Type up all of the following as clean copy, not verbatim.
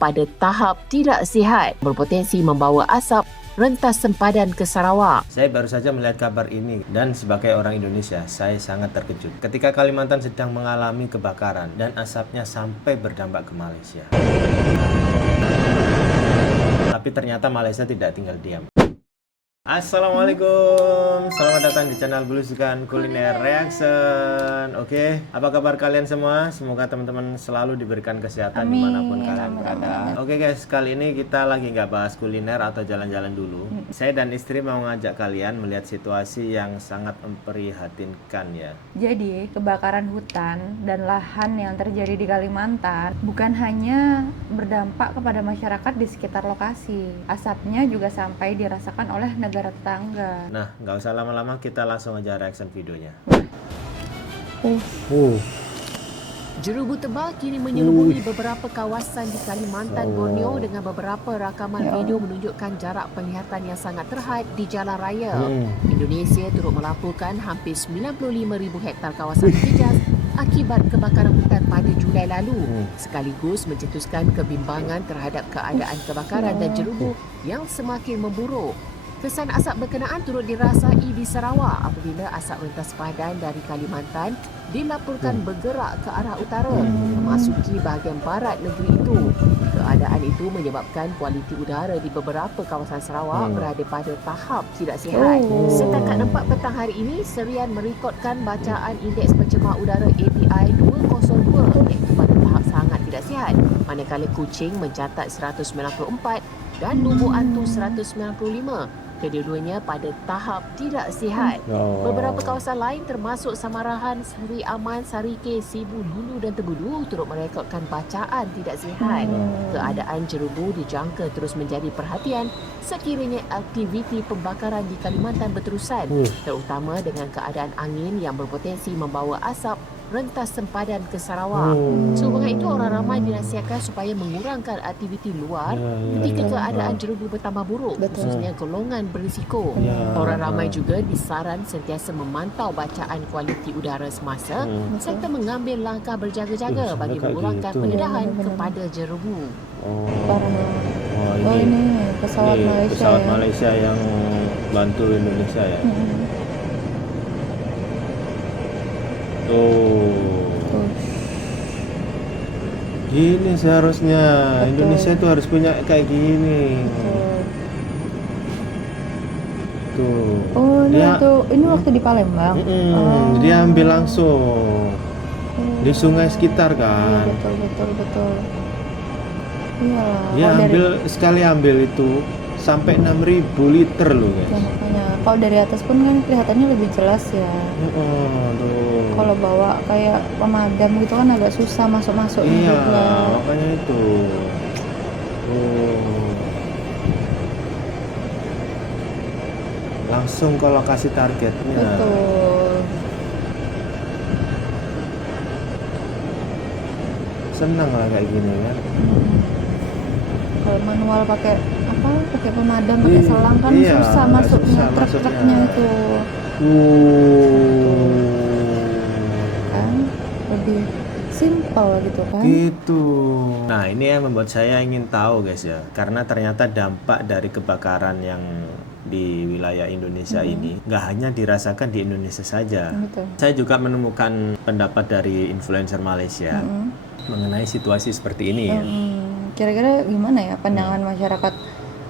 pada tahap tidak sihat, berpotensi membawa asap rentas sempadan ke Sarawak. Saya baru saja melihat kabar ini dan sebagai orang Indonesia, saya sangat terkejut ketika Kalimantan sedang mengalami kebakaran dan asapnya sampai berdampak ke Malaysia. Tapi ternyata Malaysia tidak tinggal diam. Assalamualaikum, selamat datang di channel Belusukan Kuliner Reaction. Oke, apa kabar kalian semua? Semoga teman-teman selalu diberikan kesehatan dimanapun kalian berada. Oke guys, kali ini kita lagi nggak bahas kuliner atau jalan-jalan dulu. Saya dan istri mau ngajak kalian melihat situasi yang sangat memprihatinkan ya. Jadi, kebakaran hutan dan lahan yang terjadi di Kalimantan bukan hanya berdampak kepada masyarakat di sekitar lokasi. Asapnya juga sampai dirasakan oleh negara tetangga. Nah, nggak usah lama-lama, kita langsung aja reaction videonya. Jerubu tebal kini menyelubuhi beberapa kawasan di Kalimantan Borneo dengan beberapa rakaman video menunjukkan jarak penglihatan yang sangat terhad di jalan raya. Indonesia turut melaporkan hampir 95,000 hektar kawasan terjejas akibat kebakaran hutan pada Julai lalu, sekaligus mencetuskan kebimbangan terhadap keadaan kebakaran dan jerubu yang semakin memburuk. Kesan asap berkenaan turut dirasai di Sarawak apabila asap rentas padan dari Kalimantan dilaporkan bergerak ke arah utara memasuki bahagian barat negeri itu. Keadaan itu menyebabkan kualiti udara di beberapa kawasan Sarawak berada pada tahap tidak sihat. Setakat 4 petang hari ini, Serian merekodkan bacaan indeks pencemar udara API 202 iaitu pada tahap sangat tidak sihat, manakala Kuching mencatat 194 dan Lubuk Atu 195. Kedua-duanya pada tahap tidak sihat. Beberapa kawasan lain termasuk Samarahan, Seri Aman, Sarike, Sibu, Lulu dan Tegudu turut merekodkan bacaan tidak sihat. Keadaan jerubu dijangka terus menjadi perhatian sekiranya aktiviti pembakaran di Kalimantan berterusan, terutama dengan keadaan angin yang berpotensi membawa asap rentas sempadan ke Sarawak. Sehubungan itu, orang ramai dinasihatkan supaya mengurangkan aktiviti luar ketika keadaan jerubu bertambah buruk, khususnya golongan berisiko. Orang ramai juga disaran sentiasa memantau bacaan kualiti udara semasa serta mengambil langkah berjaga-jaga bagi mengurangkan pendedahan kepada jerubu. Ini pesawat Malaysia. Pesawat Malaysia yang bantu Indonesia ya. Gini seharusnya. Indonesia itu harus punya kayak gini. Tuh. Ini waktu di Palembang. Dia ambil langsung di sungai sekitar kan. Betul. Iya. Dia sekali ambil itu sampai 6.000 liter loh guys. Ya, makanya kalau dari atas pun kan kelihatannya lebih jelas ya. Kalau bawa kayak pemadam gitu kan agak susah masuk-masuknya juga. Makanya itu. Langsung ke lokasi targetnya. Betul. Senang lah kayak gini kan. Kalau manual pakai pemadam, pakai selang kan susah masuknya, truk-truknya itu. Kan lebih simpel gitu kan. Gitu. Nah, ini yang membuat saya ingin tahu guys ya, karena ternyata dampak dari kebakaran yang di wilayah Indonesia ini nggak hanya dirasakan di Indonesia saja. Saya juga menemukan pendapat dari influencer Malaysia mengenai situasi seperti ini ya. Kira-kira gimana ya pandangan masyarakat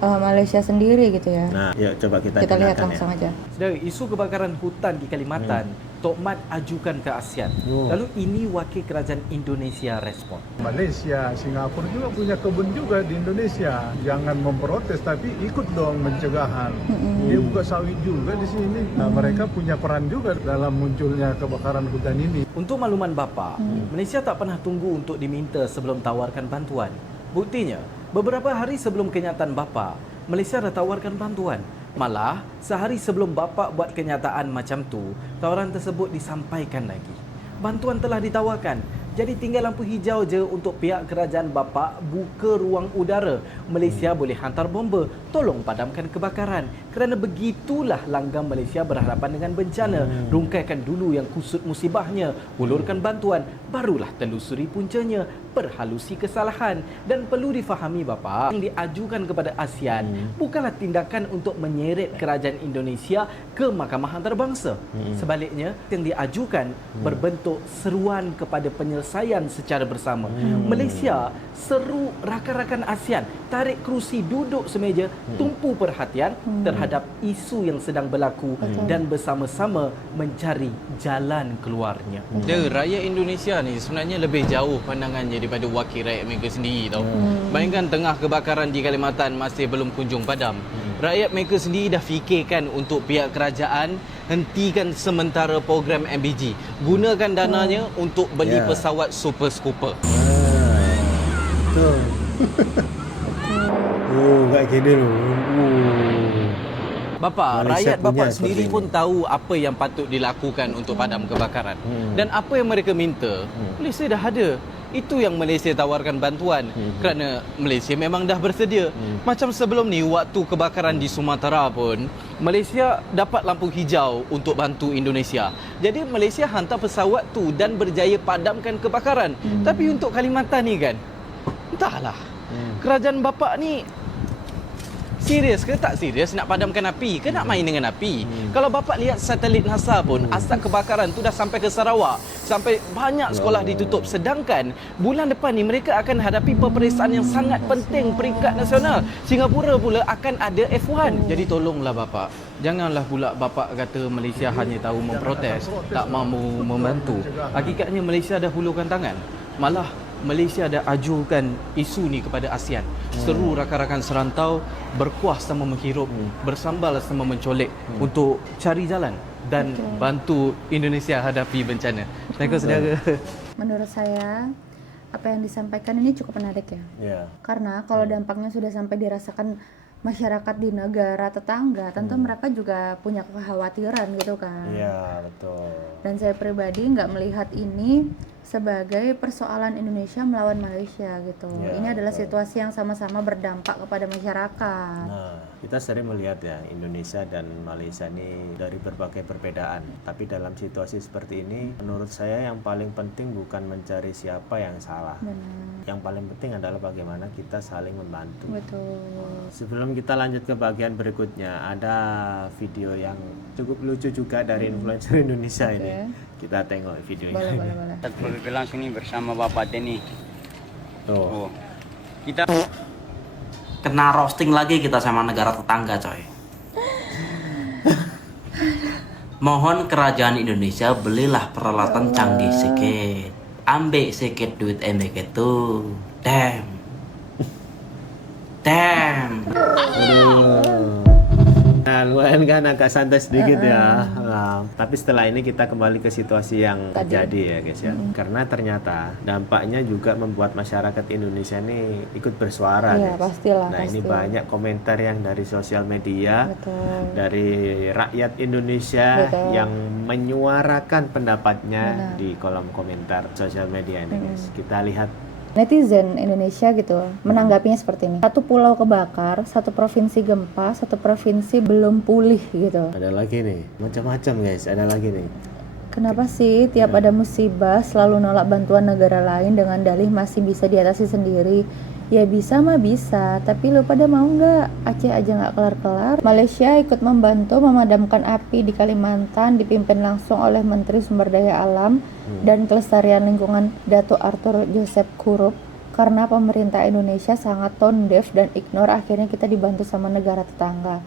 Malaysia sendiri gitu ya? Nah, yuk coba kita lihat langsung aja. Saudara, isu kebakaran hutan di Kalimantan, Tok Mat ajukan ke ASEAN. Lalu ini wakil kerajaan Indonesia respon. Malaysia, Singapura juga punya kebun juga di Indonesia. Jangan memprotes tapi ikut dong pencegahan. Dia buka sawit juga di sini. Nah, mereka punya peran juga dalam munculnya kebakaran hutan ini. Untuk makluman Bapa, Malaysia tak pernah tunggu untuk diminta sebelum tawarkan bantuan. Buktinya, beberapa hari sebelum kenyataan Bapa, Malaysia dah tawarkan bantuan. Malah, sehari sebelum Bapa buat kenyataan macam tu, tawaran tersebut disampaikan lagi. Bantuan telah ditawarkan, jadi tinggal lampu hijau je untuk pihak kerajaan Bapa buka ruang udara. Malaysia boleh hantar bomba, tolong padamkan kebakaran. Kerana begitulah langgam Malaysia berhadapan dengan bencana. Rungkaikan dulu yang kusut musibahnya, ulurkan bantuan, barulah telusuri puncanya, perhalusi kesalahan. Dan perlu difahami bapa, yang diajukan kepada ASEAN bukanlah tindakan untuk menyeret kerajaan Indonesia ke Mahkamah Antarabangsa. Sebaliknya, yang diajukan berbentuk seruan kepada penyelesaian secara bersama. Malaysia seru rakan-rakan ASEAN tarik kerusi duduk semeja, tumpu perhatian terhadap isu yang sedang berlaku dan bersama-sama mencari jalan keluarnya. Rakyat Indonesia ni sebenarnya lebih jauh pandangannya daripada wakil rakyat mereka sendiri tau. Bayangkan tengah kebakaran di Kalimantan masih belum kunjung padam. Rakyat mereka sendiri dah fikirkan untuk pihak kerajaan hentikan sementara program MBG. Gunakan dananya untuk beli pesawat Super Scooper. Betul. Kayak gini loh. Bapa, Malaysia rakyat punya bapa seperti sendiri ini. pun tahu apa yang patut dilakukan untuk padam kebakaran. Dan apa yang mereka minta, Malaysia dah ada. Itu yang Malaysia tawarkan bantuan kerana Malaysia memang dah bersedia. Macam sebelum ni waktu kebakaran di Sumatera pun, Malaysia dapat lampu hijau untuk bantu Indonesia. Jadi Malaysia hantar pesawat tu dan berjaya padamkan kebakaran. Tapi untuk Kalimantan ni kan, entahlah. Kerajaan bapa ni serius ke tak serius nak padamkan api ke nak main dengan api? Kalau bapak lihat satelit NASA pun, asap kebakaran tu dah sampai ke Sarawak, sampai banyak sekolah ditutup. Sedangkan bulan depan ni mereka akan hadapi peperiksaan yang sangat penting peringkat nasional. Singapura pula akan ada F1. Jadi tolonglah bapak, janganlah pula bapak kata Malaysia hanya tahu memprotes, tak mahu membantu. Hakikatnya Malaysia dah hulurkan tangan. Malah Malaysia dah ajukan isu ni kepada ASEAN. Seru rakan-rakan serantau berkuah sama menghirup, bersambal sama mencolek untuk cari jalan dan bantu Indonesia hadapi bencana. Assalamualaikum saudara. Menurut saya, apa yang disampaikan ini cukup menarik ya. Karena kalau dampaknya sudah sampai dirasakan masyarakat di negara tetangga, tentu mereka juga punya kekhawatiran gitu kan. Iya, betul. Dan saya pribadi nggak melihat ini sebagai persoalan Indonesia melawan Malaysia gitu. Ya, Ini adalah betul. situasi yang sama-sama berdampak kepada masyarakat. Nah, kita sering melihat ya Indonesia dan Malaysia ini dari berbagai perbedaan. Tapi dalam situasi seperti ini, menurut saya yang paling penting bukan mencari siapa yang salah. Benar. Yang paling penting adalah bagaimana kita saling membantu. Betul. Sebelum kita lanjut ke bagian berikutnya, ada video yang cukup lucu juga dari influencer Indonesia ini. Kita tengok videonya. Boleh. Kita langsung ini bersama Bapak Teni. Tuh. Kita Kena roasting lagi kita sama negara tetangga coy. Mohon kerajaan Indonesia belilah peralatan canggih sikit. Ambil sikit duit MBK itu. Damn. Nah, lumayan kan agak santai sedikit ya. Nah, tapi setelah ini kita kembali ke situasi yang terjadi ya guys ya. Karena ternyata dampaknya juga membuat masyarakat Indonesia ini ikut bersuara Iya, guys. pastilah, Nah, ini pasti. banyak komentar yang dari sosial media, Betul. dari rakyat Indonesia Betul. yang menyuarakan pendapatnya di kolom komentar sosial media ini guys. Kita lihat. Netizen Indonesia gitu menanggapinya seperti ini. Satu pulau kebakar, satu provinsi gempa, satu provinsi belum pulih gitu. Ada lagi nih, macam-macam guys, ada lagi nih. Kenapa sih tiap ada musibah selalu nolak bantuan negara lain dengan dalih masih bisa diatasi sendiri? Ya bisa mah bisa, tapi lu pada mau nggak? Aceh aja nggak kelar-kelar. Malaysia ikut membantu memadamkan api di Kalimantan dipimpin langsung oleh Menteri Sumber Daya Alam dan Kelestarian Lingkungan Dato' Arthur Joseph Kurup. Karena pemerintah Indonesia sangat tone deaf dan ignore, akhirnya kita dibantu sama negara tetangga.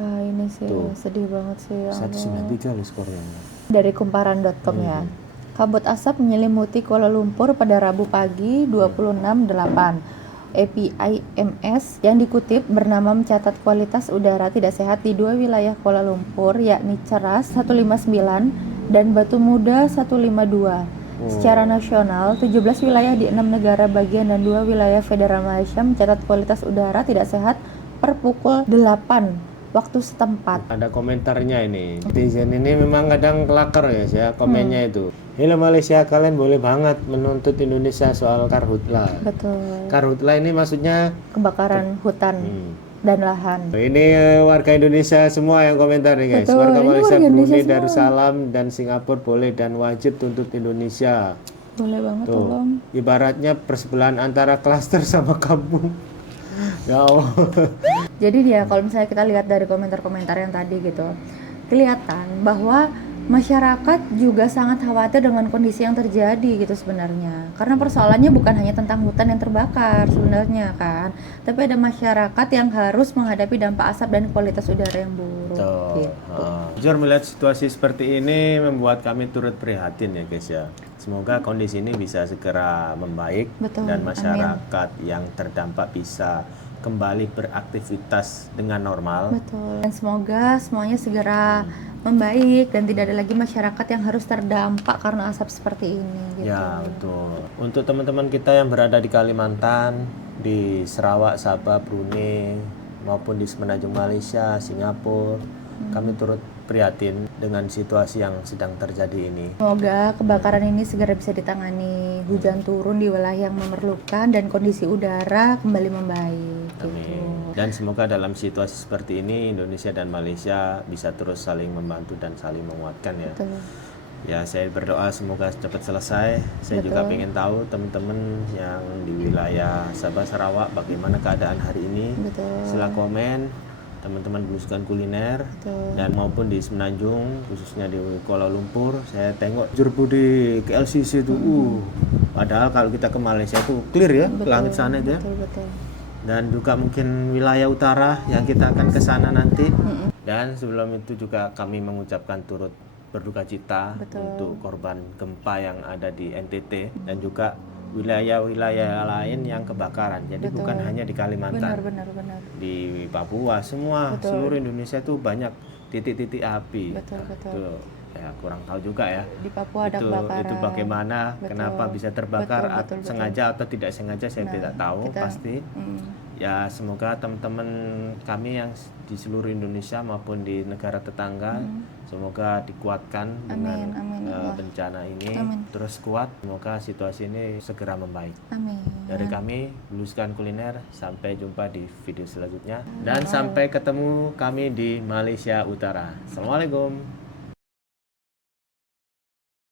Wah ini sih Tuh. sedih banget sih ya Allah. 193 loh skornya. Dari kumparan.com ya. Kabut asap menyelimuti Kuala Lumpur pada Rabu pagi 26/8. APIMS yang dikutip bernama mencatat kualitas udara tidak sehat di dua wilayah Kuala Lumpur, yakni Ceras 159 dan Batu Muda 152. Secara nasional, 17 wilayah di 6 negara bagian dan 2 wilayah federal Malaysia mencatat kualitas udara tidak sehat per pukul 8 waktu setempat. Ada komentarnya ini. Netizen ini memang kadang kelakar ya komennya itu. Halo Malaysia, kalian boleh banget menuntut Indonesia soal karhutla. Betul. Karhutla ini maksudnya Kebakaran hutan dan lahan. ini warga Indonesia semua yang komentar nih guys. Betul, Warga ini Malaysia, warga Indonesia Brunei, semua. Darussalam dan Singapura boleh dan wajib tuntut Indonesia. Boleh banget Tuh, tolong. ibaratnya persebelahan antara klaster sama kampung. Ya Allah. Jadi dia kalau misalnya kita lihat dari komentar-komentar yang tadi gitu, kelihatan bahwa masyarakat juga sangat khawatir dengan kondisi yang terjadi gitu sebenarnya. Karena persoalannya bukan hanya tentang hutan yang terbakar sebenarnya kan, tapi ada masyarakat yang harus menghadapi dampak asap dan kualitas udara yang buruk. Tuh. Gitu. Jujur melihat situasi seperti ini membuat kami turut prihatin ya guys ya. Semoga kondisi ini bisa segera membaik Betul, dan amin. masyarakat yang terdampak bisa kembali beraktivitas dengan normal. Betul. Dan semoga semuanya segera membaik dan tidak ada lagi masyarakat yang harus terdampak karena asap seperti ini gitu. Ya betul. Untuk teman-teman kita yang berada di Kalimantan, di Sarawak, Sabah, Brunei, maupun di Semenanjung Malaysia, Singapura, kami turut prihatin dengan situasi yang sedang terjadi ini. Semoga kebakaran ini segera bisa ditangani, hujan turun di wilayah yang memerlukan dan kondisi udara kembali membaik. Gitu. Amin. Dan semoga dalam situasi seperti ini Indonesia dan Malaysia bisa terus saling membantu dan saling menguatkan ya. Betul. Ya saya berdoa semoga cepat selesai. Saya juga Betul. pengen tahu teman-teman yang di wilayah Sabah Sarawak bagaimana keadaan hari ini. Betul. Sila komen teman-teman belusukan kuliner Betul. dan maupun di Semenanjung khususnya di Kuala Lumpur. Saya tengok jerbu di KLCC itu padahal kalau kita ke Malaysia itu clear ya, ke langit sana itu ya. Betul. Dan juga mungkin wilayah utara yang kita akan ke sana nanti. Dan sebelum itu juga kami mengucapkan turut berduka cita Betul. untuk korban gempa yang ada di NTT dan juga wilayah-wilayah lain yang kebakaran. Jadi Betul. bukan hanya di Kalimantan, Benar. di Papua, semua Betul. seluruh Indonesia itu banyak titik-titik api. Betul. Itu ya kurang tahu juga ya. Di Papua ada itu kebakaran. bagaimana, Betul. kenapa bisa terbakar, Betul. sengaja atau tidak sengaja saya Nah, tidak tahu kita- pasti. Ya semoga teman-teman kami yang di seluruh Indonesia maupun di negara tetangga semoga dikuatkan dengan Amin, Allah. bencana ini. Amin. Terus kuat, semoga situasi ini segera membaik. Amin. Dari kami Belusukan Kuliner, sampai jumpa di video selanjutnya dan sampai ketemu kami di Malaysia Utara. Assalamualaikum.